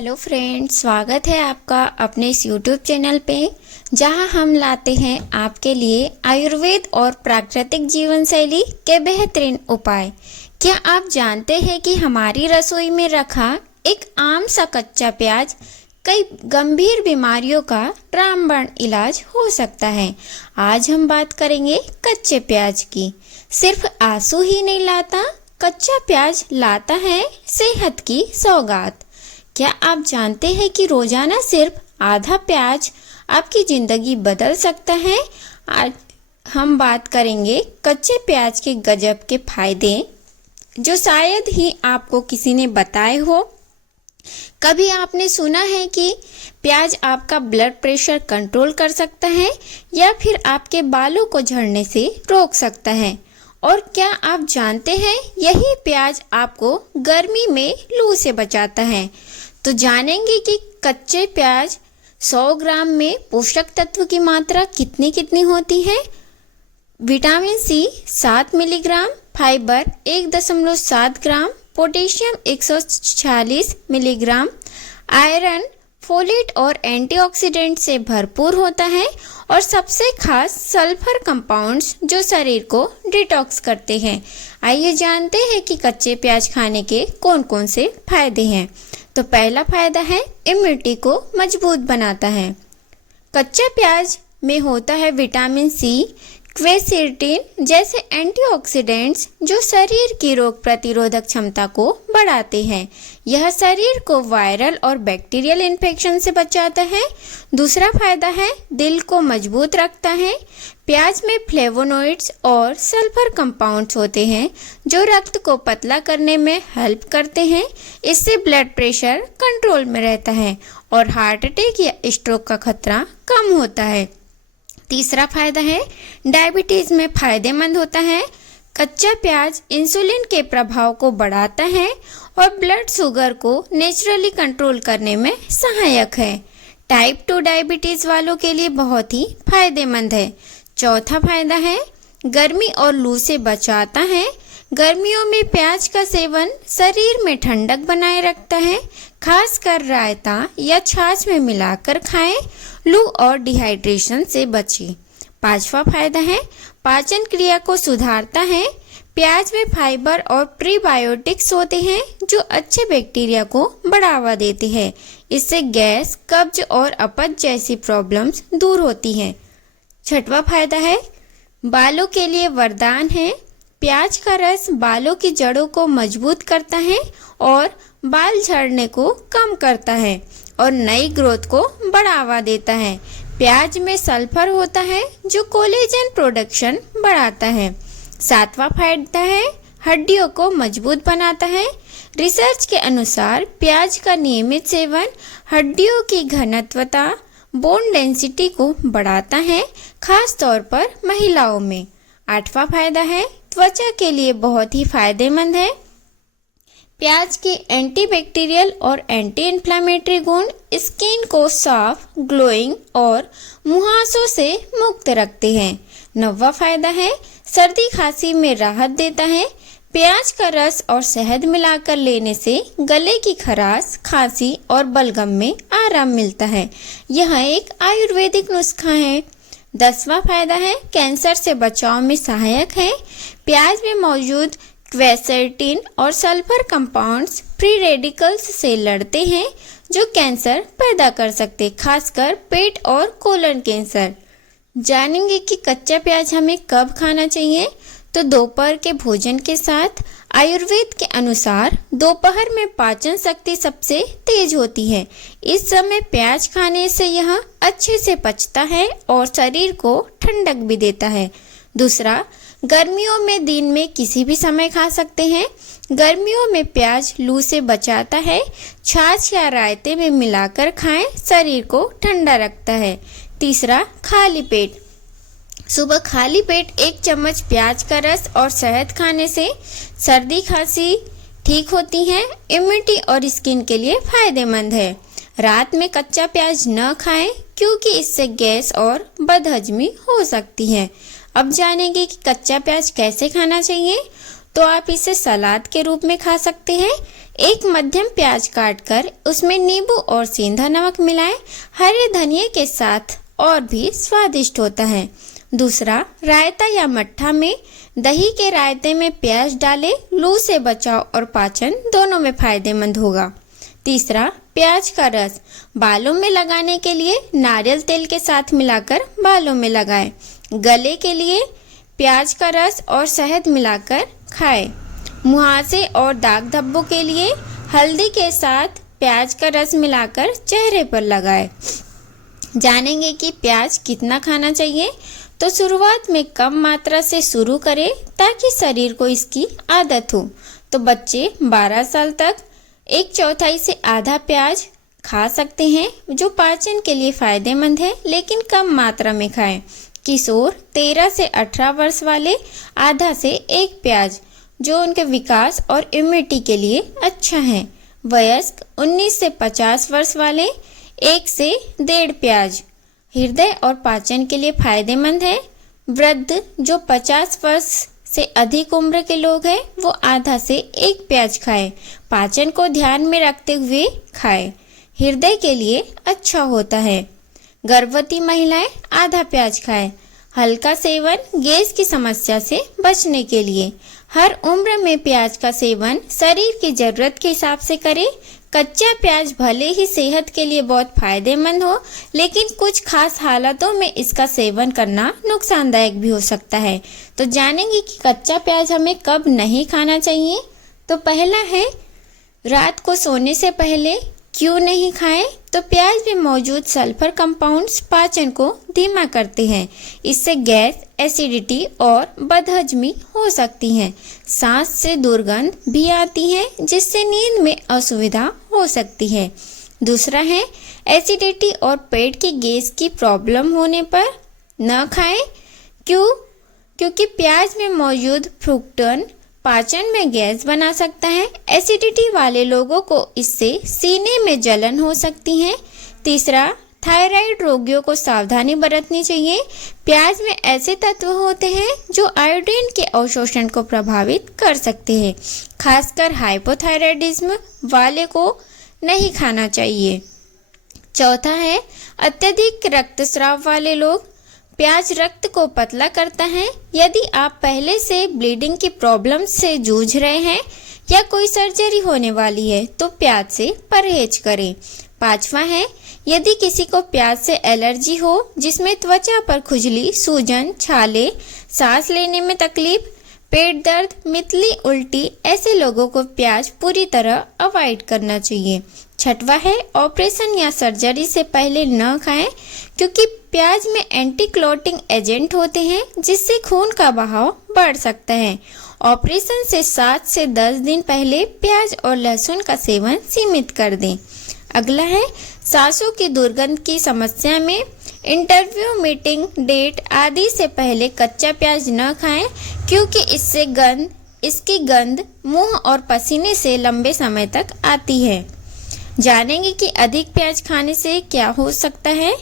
Hello friends, स्वागत है आपका अपने इस यूट्यूब चैनल पे, जहां हम लाते हैं आपके लिए आयुर्वेद और प्राकृतिक जीवन शैली के बेहतरीन उपाय। क्या आप जानते हैं कि हमारी रसोई में रखा एक आम सा कच्चा प्याज कई गंभीर बीमारियों का रामबाण इलाज हो सकता है। आज हम बात करेंगे कच्चे प्याज की। सिर्फ आंसू ही नहीं लाता, कच्चा प्याज लाता है सेहत की सौगात। क्या आप जानते हैं कि रोजाना सिर्फ आधा प्याज आपकी ज़िंदगी बदल सकता है। आज हम बात करेंगे कच्चे प्याज के गजब के फायदे, जो शायद ही आपको किसी ने बताए हो। कभी आपने सुना है कि प्याज आपका ब्लड प्रेशर कंट्रोल कर सकता है या फिर आपके बालों को झड़ने से रोक सकता है। और क्या आप जानते हैं यही प्याज आपको गर्मी में लू से बचाता है। तो जानेंगे कि कच्चे प्याज 100 ग्राम में पोषक तत्व की मात्रा कितनी कितनी होती है। विटामिन सी 7 मिलीग्राम, फाइबर 1.7 ग्राम, पोटेशियम 146 मिलीग्राम, आयरन, फोलेट और एंटीऑक्सीडेंट से भरपूर होता है और सबसे खास सल्फर कंपाउंड्स जो शरीर को डिटॉक्स करते हैं। आइए जानते हैं कि कच्चे प्याज खाने के कौन कौन से फायदे हैं। तो पहला फायदा है इम्यूनिटी को मजबूत बनाता है। कच्चा प्याज में होता है विटामिन सी, क्वेरसेटिन जैसे एंटीऑक्सीडेंट्स जो शरीर की रोग प्रतिरोधक क्षमता को बढ़ाते हैं। यह शरीर को वायरल और बैक्टीरियल इन्फेक्शन से बचाता है। दूसरा फायदा है दिल को मजबूत रखता है। प्याज में फ्लेवोनोइड्स और सल्फर कंपाउंड्स होते हैं जो रक्त को पतला करने में हेल्प करते हैं। इससे ब्लड प्रेशर कंट्रोल में रहता है और हार्ट अटैक या स्ट्रोक का खतरा कम होता है। तीसरा फायदा है डायबिटीज़ में फायदेमंद होता है। कच्चा प्याज इंसुलिन के प्रभाव को बढ़ाता है और ब्लड शुगर को नेचुरली कंट्रोल करने में सहायक है। टाइप 2 डायबिटीज़ वालों के लिए बहुत ही फायदेमंद है। चौथा फायदा है गर्मी और लू से बचाता है। गर्मियों में प्याज का सेवन शरीर में ठंडक बनाए रखता है। खासकर रायता या छाछ में मिलाकर खाएं। लू और डिहाइड्रेशन से बचें। पांचवा फायदा है पाचन क्रिया को सुधारता है। प्याज में फाइबर और प्रीबायोटिक्स होते हैं जो अच्छे बैक्टीरिया को बढ़ावा देते हैं। इससे गैस, कब्ज और अपच जैसी प्रॉब्लम्स दूर होती हैं। छठवां फायदा है बालों के लिए वरदान है। प्याज का रस बालों की जड़ों को मजबूत करता है और बाल झड़ने को कम करता है और नई ग्रोथ को बढ़ावा देता है। प्याज में सल्फर होता है जो कोलेजन प्रोडक्शन बढ़ाता है। सातवां फायदा है हड्डियों को मजबूत बनाता है। रिसर्च के अनुसार प्याज का नियमित सेवन हड्डियों की घनत्वता, बोन डेंसिटी को बढ़ाता है, खास तौर पर महिलाओं में। आठवां फायदा है त्वचा के लिए बहुत ही फायदेमंद है। प्याज के एंटीबैक्टीरियल और एंटी इन्फ्लेमेटरी गुण स्किन को साफ, ग्लोइंग और मुहासों से मुक्त रखते हैं। नौवां फायदा है सर्दी खांसी में राहत देता है। प्याज का रस और शहद मिलाकर लेने से गले की खराश, खांसी और बलगम में आराम मिलता है। यह एक आयुर्वेदिक नुस्खा है। 10वां फायदा है कैंसर से बचाव में सहायक है। प्याज में मौजूद क्वेरसेटिन और सल्फर कंपाउंड्स फ्री रेडिकल्स से लड़ते हैं जो कैंसर पैदा कर सकते, खासकर पेट और कोलन कैंसर। जानेंगे कि कच्चा प्याज हमें कब खाना चाहिए। तो दोपहर के भोजन के साथ। आयुर्वेद के अनुसार दोपहर में पाचन शक्ति सबसे तेज होती है। इस समय प्याज खाने से यह अच्छे से पचता है और शरीर को ठंडक भी देता है। दूसरा, गर्मियों में दिन में किसी भी समय खा सकते हैं। गर्मियों में प्याज लू से बचाता है। छाछ या रायते में मिलाकर खाएं, शरीर को ठंडा रखता है। तीसरा, खाली पेट। सुबह खाली पेट 1 चम्मच प्याज का रस और शहद खाने से सर्दी खांसी ठीक होती है। इम्यूनिटी और स्किन के लिए फायदेमंद है। रात में कच्चा प्याज न खाएं क्योंकि इससे गैस और बदहजमी हो सकती है। अब जानेंगे कि कच्चा प्याज कैसे खाना चाहिए। तो आप इसे सलाद के रूप में खा सकते हैं। एक मध्यम प्याज काटकर उसमें नींबू और सेंधा नमक मिलाएं। हरे धनिये के साथ और भी स्वादिष्ट होता है। दूसरा, रायता या मट्ठा में दही के रायते में प्याज डालें। लू से बचाव और पाचन दोनों में फायदेमंद होगा। तीसरा, प्याज का रस बालों में लगाने के लिए नारियल तेल के साथ मिलाकर बालों में लगाएं। गले के लिए प्याज का रस और शहद मिलाकर खाएं। मुहासे और दाग धब्बों के लिए हल्दी के साथ प्याज का रस मिलाकर चेहरे पर लगाएं। जानेंगे कि प्याज कितना खाना चाहिए। तो शुरुआत में कम मात्रा से शुरू करें ताकि शरीर को इसकी आदत हो। तो बच्चे 12 साल तक 1/4 से आधा प्याज खा सकते हैं, जो पाचन के लिए फायदेमंद है, लेकिन कम मात्रा में खाएं। किशोर 13 से 18 वर्ष वाले आधा से 1 प्याज, जो उनके विकास और इम्यूनिटी के लिए अच्छा है। वयस्क 19 से 50 वर्ष वाले 1 से 1.5 प्याज हृदय और पाचन के लिए फायदेमंद है। वृद्ध जो 50 वर्ष से अधिक उम्र के लोग हैं, वो आधा से 1 प्याज खाएं। पाचन को ध्यान में रखते हुए खाएं। हृदय के लिए अच्छा होता है। गर्भवती महिलाएं आधा प्याज खाएं। हल्का सेवन गैस की समस्या से बचने के लिए। हर उम्र में प्याज का सेवन शरीर की जरूरत के हिसाब से करें। कच्चा प्याज भले ही सेहत के लिए बहुत फायदेमंद हो, लेकिन कुछ खास हालातों में इसका सेवन करना नुकसानदायक भी हो सकता है। तो जानेंगे कि कच्चा प्याज हमें कब नहीं खाना चाहिए। तो पहला है, रात को सोने से पहले क्यों नहीं खाएं। तो प्याज में मौजूद सल्फर कंपाउंड्स पाचन को धीमा करते हैं। इससे गैस, एसिडिटी और बदहजमी हो सकती है। सांस से दुर्गंध भी आती है, जिससे नींद में असुविधा हो सकती है। दूसरा है, एसिडिटी और पेट की गैस की प्रॉब्लम होने पर न खाएं। क्योंकि प्याज में मौजूद फ्रुक्टोन पाचन में गैस बना सकता है। एसिडिटी वाले लोगों को इससे सीने में जलन हो सकती है। तीसरा, थायराइड रोगियों को सावधानी बरतनी चाहिए। प्याज में ऐसे तत्व होते हैं जो आयोडीन के अवशोषण को प्रभावित कर सकते हैं। खासकर हाइपोथायराइडिज्म वाले को नहीं खाना चाहिए। चौथा है, अत्यधिक रक्तस्राव वाले लोग। प्याज रक्त को पतला करता है। यदि आप पहले से ब्लीडिंग की प्रॉब्लम से जूझ रहे हैं या कोई सर्जरी होने वाली है, तो प्याज से परहेज करें। पांचवा है, यदि किसी को प्याज से एलर्जी हो, जिसमें त्वचा पर खुजली, सूजन, छाले, सांस लेने में तकलीफ, पेट दर्द, मितली, उल्टी, ऐसे लोगों को प्याज पूरी तरह अवॉइड करना चाहिए। छठवा है, ऑपरेशन या सर्जरी से पहले न खाएं, क्योंकि प्याज में एंटी क्लॉटिंग एजेंट होते हैं, जिससे खून का बहाव बढ़ सकता है। ऑपरेशन से 7 से 10 दिन पहले प्याज और लहसुन का सेवन सीमित कर दें। अगला है, सांसों की दुर्गंध की समस्या में इंटरव्यू, मीटिंग, डेट आदि से पहले कच्चा प्याज न खाएं, क्योंकि इसकी गंध मुंह और पसीने से लंबे समय तक आती है। जानेंगे कि अधिक प्याज खाने से क्या हो सकता है।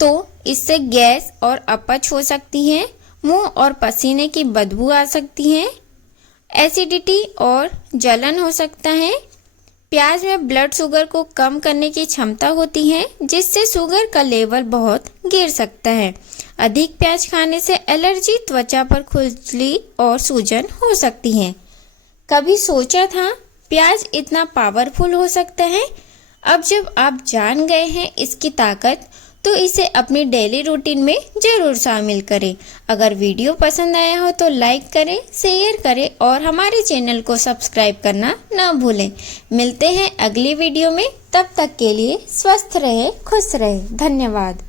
तो इससे गैस और अपच हो सकती है। मुंह और पसीने की बदबू आ सकती है। एसिडिटी और जलन हो सकता है। प्याज में ब्लड शुगर को कम करने की क्षमता होती है, जिससे शुगर का लेवल बहुत गिर सकता है। अधिक प्याज खाने से एलर्जी, त्वचा पर खुजली और सूजन हो सकती है। कभी सोचा था प्याज इतना पावरफुल हो सकता है? अब जब आप जान गए हैं इसकी ताकत, तो इसे अपनी डेली रूटीन में जरूर शामिल करें। अगर वीडियो पसंद आया हो तो लाइक करें, शेयर करें और हमारे चैनल को सब्सक्राइब करना न भूलें। मिलते हैं अगली वीडियो में। तब तक के लिए स्वस्थ रहे, खुश रहे। धन्यवाद।